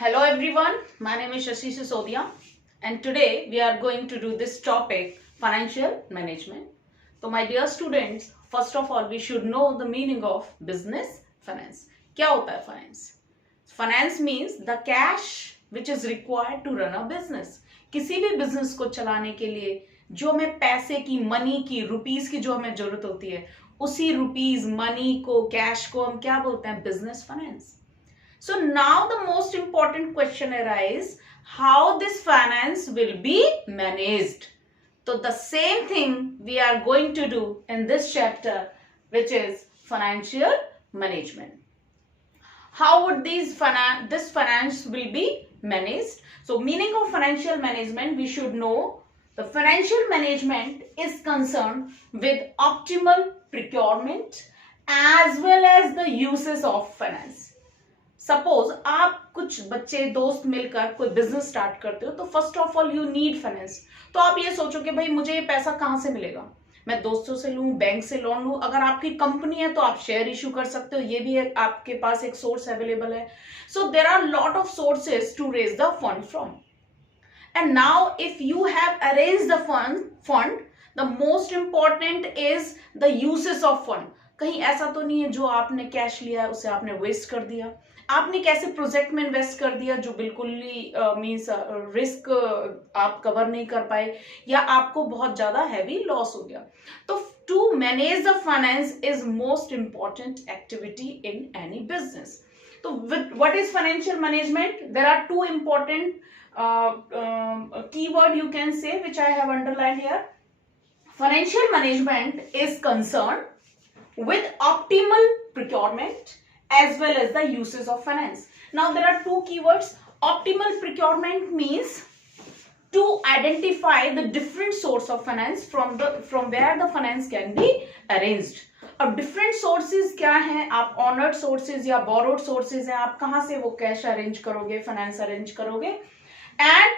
Hello everyone, my name is Shashi Sisodia and today we are going to do this topic financial management. So my dear students, first of all we should know the meaning of business finance. क्या होता है finance? Finance means the cash which is required to run a business. किसी भी business को चलाने के लिए जो हमें पैसे की मनी की रुपीस की जो हमें जरूरत होती है उसी रुपीस मनी को कैश को हम क्या बोलते हैं business finance. So now the most important question arises, how this finance will be managed. So the same thing we are going to do in this chapter, which is financial management. How would this finance will be managed? So meaning of financial management, we should know the financial management is concerned with optimal procurement as well as the uses of finance. Suppose आप कुछ बच्चे दोस्त मिलकर कोई business start करते हो तो first of all you need finance. तो आप ये सोचो कि भाई मुझे ये पैसा कहाँ से मिलेगा, मैं दोस्तों से लूं, बैंक से लोन लूं. अगर आपकी कंपनी है तो आप शेयर इशू कर सकते हो, ये भी आपके पास एक सोर्स अवेलेबल है. So there are lot of sources to raise the fund from. And now if you have arrange the fund the most important is the uses of fund. कहीं ऐसा तो नहीं है जो आपने कैश लिया है उसे आपने वेस्ट कर दिया, आपने कैसे प्रोजेक्ट में इन्वेस्ट कर दिया जो बिल्कुल ही मींस रिस्क आप कवर नहीं कर पाए या आपको बहुत ज्यादा हैवी लॉस हो गया. तो to manage the finance is most important activity in any business. तो what is financial management? There are two important keyword you can say which I have underlined here. Financial management is concerned with optimal procurement as well as the uses of finance. Now there are two keywords. Optimal procurement means to identify the different source of finance from where the finance can be arranged. अब different sources क्या हैं? आप honored sources या borrowed sources हैं, आप कहाँ से वो cash arrange करोगे, finance arrange करोगे. And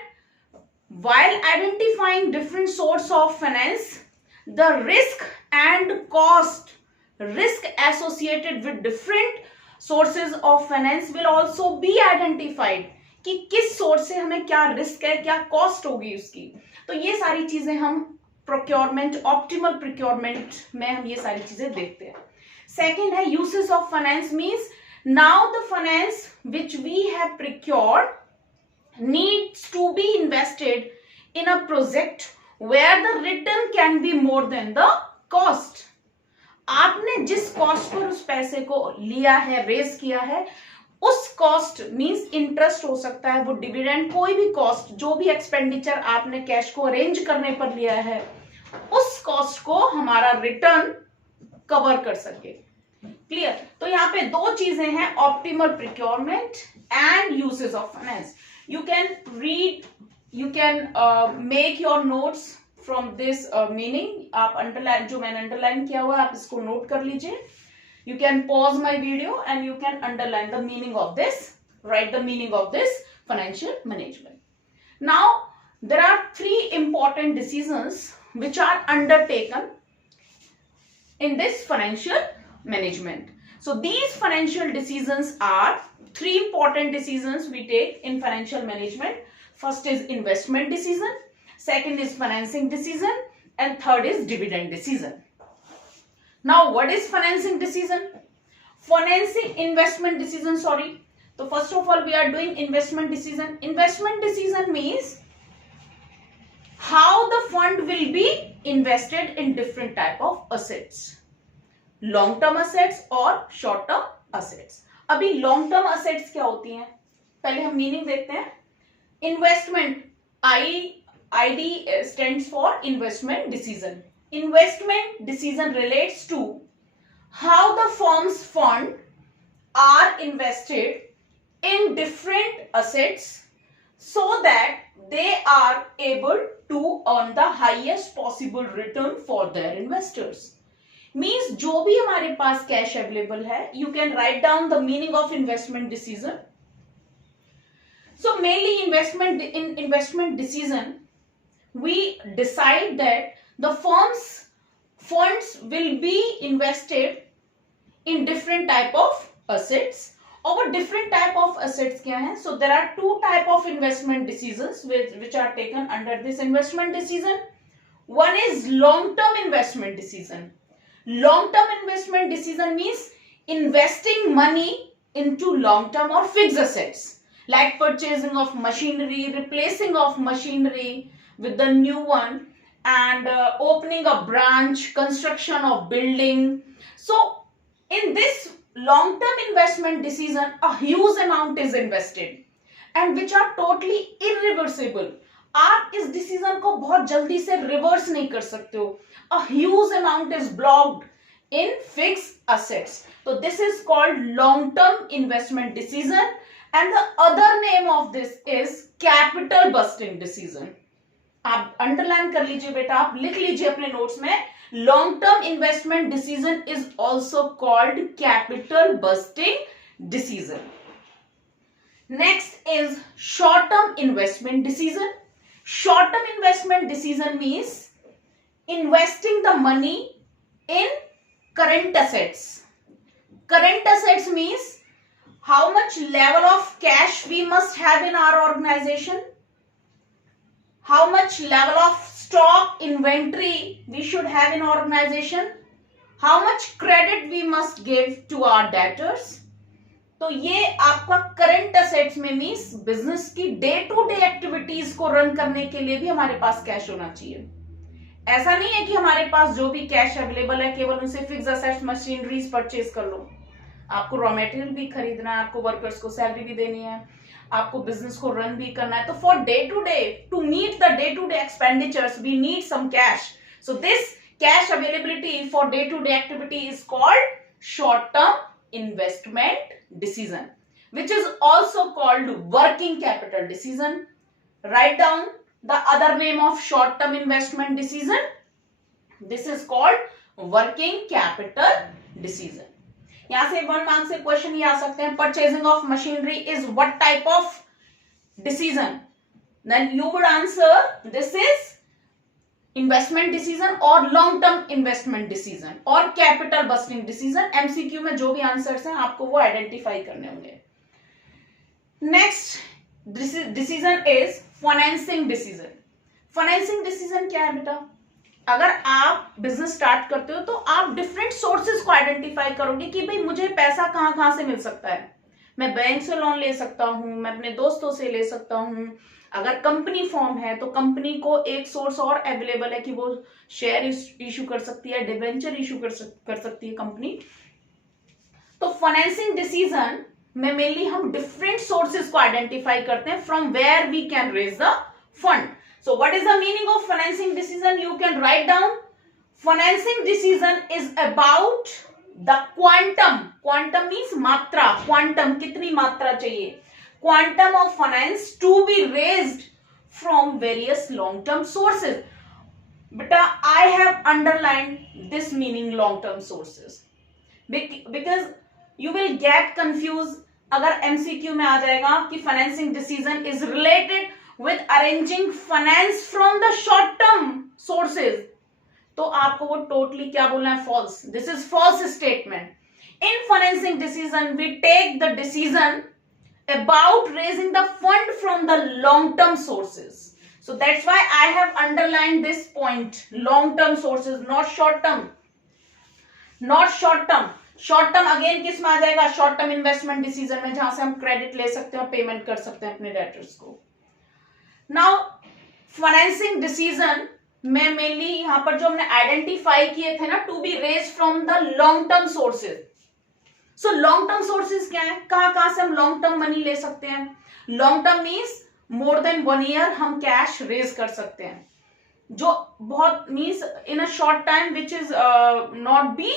while identifying different source of finance, the risk and cost risk associated with different sources of finance will also be identified कि किस सोर्स से हमें क्या रिस्क है, क्या कॉस्ट होगी उसकी. तो ये सारी चीजें हम प्रोक्योरमेंट, ऑप्टिमल प्रोक्योरमेंट में हम ये सारी चीजें देखते हैं. सेकेंड है uses of finance. Means now the finance which we have procured needs to be invested in a project where the return can be more than the cost. आपने जिस कॉस्ट पर उस पैसे को लिया है, रेज किया है, उस कॉस्ट मींस इंटरेस्ट हो सकता है, वो डिविडेंड, कोई भी कॉस्ट, जो भी एक्सपेंडिचर आपने कैश को अरेंज करने पर लिया है, उस कॉस्ट को हमारा रिटर्न कवर कर सके. क्लियर? तो यहाँ पे दो चीजें हैं, optimal procurement and uses of finance. You can read, you can make your notes from this meaning. आप अंडरलाइन, जो मैंने अंडरलाइन किया हुआ है आप इसको नोट कर लीजिए. You can pause my video and you can underline the meaning of this, write the meaning of this financial management. Now there are three important decisions which are undertaken in this financial management. So these financial decisions are three important decisions we take in financial management. First is investment decision, second is financing decision, and third is dividend decision. Now what is financing decision? Financing investment decision, sorry. So first of all we are doing investment decision. Investment decision means how the fund will be invested in different type of assets, long term assets और short term assets. अभी long term assets क्या होती हैं, पहले हम मीनिंग देखते हैं. Investment, ID stands for investment decision. Investment decision relates to how the firm's fund are invested in different assets so that they are able to earn the highest possible return for their investors. Means जो भी हमारे पास cash available है, you can write down the meaning of investment decision. So mainly in investment decision we decide that the firm's funds will be invested in different type of assets और different type of assets क्या है? So there are two type of investment decisions which are taken under this investment decision. One is long-term investment decision. Long-term investment decision means investing money into long-term or fixed assets, like purchasing of machinery, replacing of machinery with the new one, and opening a branch, construction of building. So in this long-term investment decision, a huge amount is invested and which are totally irreversible. आप इस डिसीजन को बहुत जल्दी से रिवर्स नहीं कर सकते हो. A huge amount is blocked in fixed assets. So this is called long-term investment decision, and the other name of this is capital busting decision. आप अंडरलाइन कर लीजिए बेटा, आप लिख लीजिए अपने नोट्स में. Long-term investment decision is also called capital busting decision. Next is short-term investment decision. Short-term investment decision means investing the money in current assets. Current assets means how much level of cash we must have in our organization, how much level of stock inventory we should have in organization, how much credit we must give to our debtors. तो ये आपका current assets में means business की day to day activities को रन करने के लिए भी हमारे पास कैश होना चाहिए. ऐसा नहीं है कि हमारे पास जो भी कैश अवेलेबल है केवल उनसे फिक्स असेट्स मशीनरीज परचेज कर लो. आपको रॉ मटेरियल भी खरीदना है, आपको वर्कर्स को सैलरी भी देनी है, आपको बिजनेस को रन भी करना है. तो for day to meet the day to day expenditures we need some cash. So this cash availability for day to day activity is called short term investment decision, which is also called working capital decision. Write down the other name of short term investment decision. This is called working capital decision. यहां से 1 मार्क्स से क्वेश्चन ये आ सकते हैं. Purchasing of machinery is what type of decision? Then you would answer this is investment decision और long term investment decision और capital budgeting decision. MCQ में जो भी आंसर्स हैं आपको वो आइडेंटिफाई करने होंगे. Next decision is financing decision. Financing decision क्या है बेटा? अगर आप बिजनेस स्टार्ट करते हो तो आप डिफरेंट सोर्सेज को आइडेंटिफाई करोगे कि भाई मुझे पैसा कहां कहां से मिल सकता है. मैं बैंक से लोन ले सकता हूं, मैं अपने दोस्तों से ले सकता हूं. अगर कंपनी फॉर्म है तो कंपनी को एक सोर्स और अवेलेबल है कि वो शेयर इशू कर सकती है, डिबेंचर इशू कर सकती है कंपनी. तो फाइनेंसिंग डिसीजन में मेनली हम डिफरेंट सोर्सेज को आइडेंटिफाई करते हैं from where we can raise the fund. So what is the meaning of financing decision? You can write down. Financing decision is about the quantum. Quantum means मात्रा. Quantum कितनी मात्रा चाहिए. Quantum of finance to be raised from various long-term sources. Beta, I have underlined this meaning long-term sources because you will get confused. अगर MCQ में आ जाएगा कि financing decision is related with arranging finance from the short-term sources, तो आपको वो totally क्या बोलना है? False. This is false statement. In financing decision, we take the decision about raising the fund from the long-term sources. So that's why I have underlined this point. Long-term sources, not short-term. Not short-term. Short-term again किस में आ जाएगा? Short-term investment decision में, जहां से हम क्रेडिट ले सकते हैं और पेमेंट कर सकते हैं अपने डेटर्स को. Now financing decision में मेनली यहां पर जो हमने आइडेंटिफाई किए थे ना, to be raised from the long-term sources. So long term sources क्या है? कहां से हम लॉन्ग टर्म मनी ले सकते हैं? Long term means more than 1 ईयर हम कैश रेज कर सकते हैं, जो बहुत means in a short time which is not be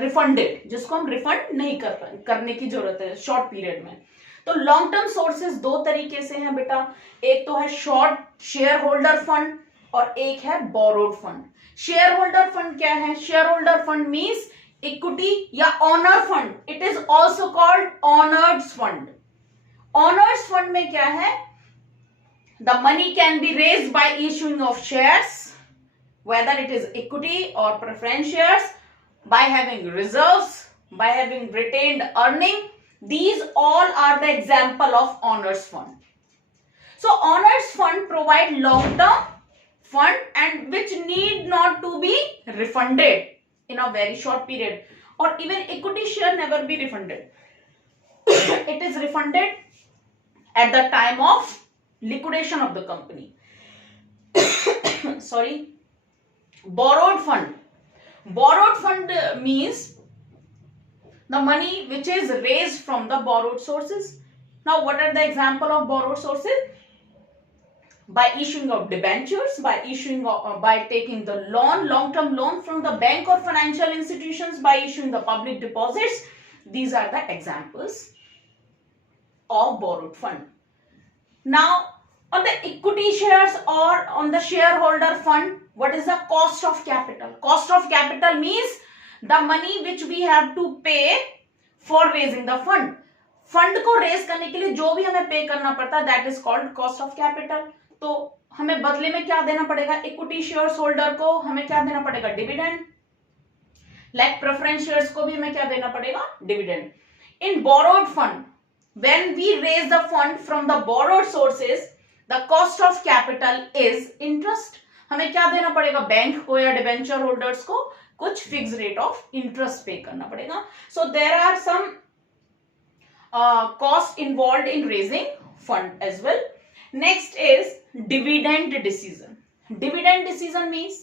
refunded, जिसको हम रिफंड नहीं करने की जरूरत है शॉर्ट पीरियड में. तो लॉन्ग टर्म सोर्सेज दो तरीके से हैं बेटा. एक तो है शॉर्ट शेयर होल्डर फंड और एक है borrowed fund. Share holder fund क्या है? Share holder fund means equity या owner fund. It is also called owners fund. Owners fund में क्या है? The money can be raised by issuing of shares, whether it is equity और preference shares, by having reserves by having retained earning. These all are the example of owners fund. So owners fund provide long term fund and which need not to be refunded in a very short period, or even equity share never be refunded. It is refunded at the time of liquidation of the company. Sorry. Borrowed fund. Borrowed fund means the money which is raised from the borrowed sources. Now what are the example of borrowed sources? By issuing of debentures, by taking the long-term loan from the bank or financial institutions, by issuing the public deposits. These are the examples of borrowed fund. Now on the equity shares or on the shareholder fund, what is the cost of capital? Cost of capital means the money which we have to pay for raising the fund. Fund को रेज करने के लिए जो भी हमें पे करना पड़ता है that is called cost of capital. तो हमें बदले में क्या देना पड़ेगा? इक्विटी शेयर्स होल्डर को हमें क्या देना पड़ेगा? डिविडेंड. लाइक प्रेफरेंस शेयर्स को भी हमें क्या देना पड़ेगा? Dividend. In borrowed fund, when we raise the fund from the borrowed sources, the cost of capital is interest. हमें क्या देना पड़ेगा? बैंक को या डिबेंचर होल्डर्स को कुछ fix rate of interest pay करना पड़ेगा. So there are some cost involved in raising fund as well. Next is dividend decision. Dividend decision means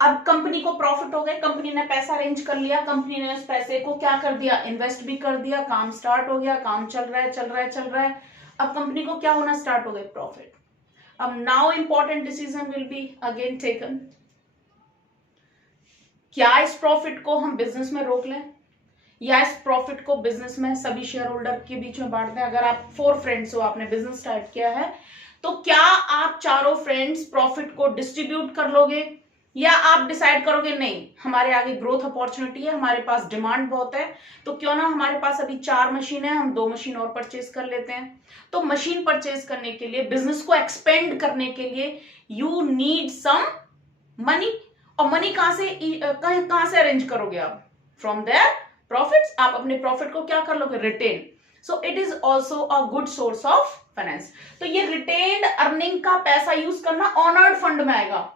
अब कंपनी को प्रॉफिट हो गया, कंपनी ने पैसा अरेंज कर लिया, कंपनी ने उस पैसे को क्या कर दिया? इन्वेस्ट भी कर दिया, काम स्टार्ट हो गया, काम चल रहा है. अब कंपनी को क्या होना स्टार्ट हो गया? प्रॉफिट. अब now important decision will be again taken. क्या इस प्रॉफिट को हम बिजनेस में रोक लें या इस प्रॉफिट को बिजनेस में सभी शेयर होल्डर के बीच में बांट दें? अगर आप 4 फ्रेंड्स हो, आपने बिजनेस स्टार्ट किया है, तो क्या आप चारों फ्रेंड्स प्रॉफिट को डिस्ट्रीब्यूट कर लोगे या आप डिसाइड करोगे नहीं हमारे आगे ग्रोथ अपॉर्चुनिटी है, हमारे पास डिमांड बहुत है, तो क्यों ना हमारे पास अभी 4 मशीन है, हम 2 मशीन और परचेज कर लेते हैं. तो मशीन परचेज करने के लिए, बिजनेस को एक्सपेंड करने के लिए यू नीड सम मनी. और मनी कहां से अरेंज करोगे आप? From their profits. आप अपने प्रॉफिट को क्या कर लोगे? Retain. So it is also a good source of finance. तो ये रिटेन्ड अर्निंग का पैसा यूज करना ऑनर्ड फंड में आएगा.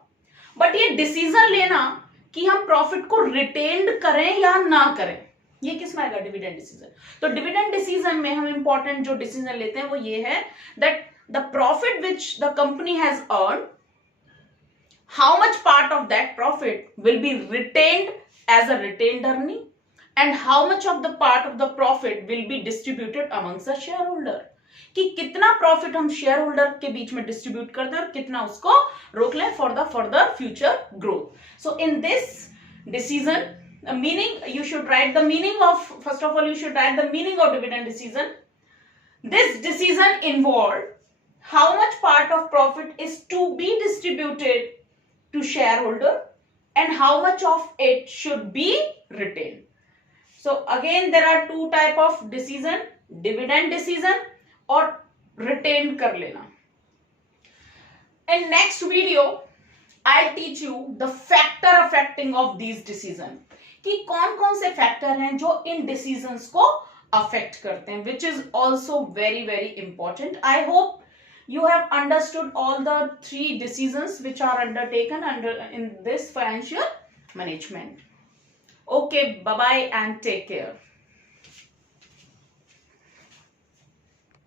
बट ये डिसीजन लेना कि हम प्रॉफिट को रिटेन्ड करें या ना करें, ये किस में आएगा? Dividend decision. तो डिविडेंड डिसीजन में हम इंपॉर्टेंट जो डिसीजन लेते हैं वो ये है that the profit which the company has earn, how much part of that profit will be retained as a retained earning and how much of the part of the profit will be distributed amongst the shareholder. कि कितना प्रॉफिट हम share holder के बीच में डिस्ट्रीब्यूट कर दें और कितना उसको रोक लें for the further future growth. So in this decision meaning you should write the meaning of, first of all you should write the meaning of dividend decision. This decision involve how much part of profit is to be distributed to shareholder and how much of it should be retained. So again there are 2 type of decision, dividend decision और retained कर लेना. In next video I'll teach you the factor affecting of these decision, कि कौन कौन से फैक्टर हैं जो इन decisions को affect करते हैं, which is also very very important. I hope you have understood all the 3 decisions which are undertaken in this financial management. Okay, bye bye and take care.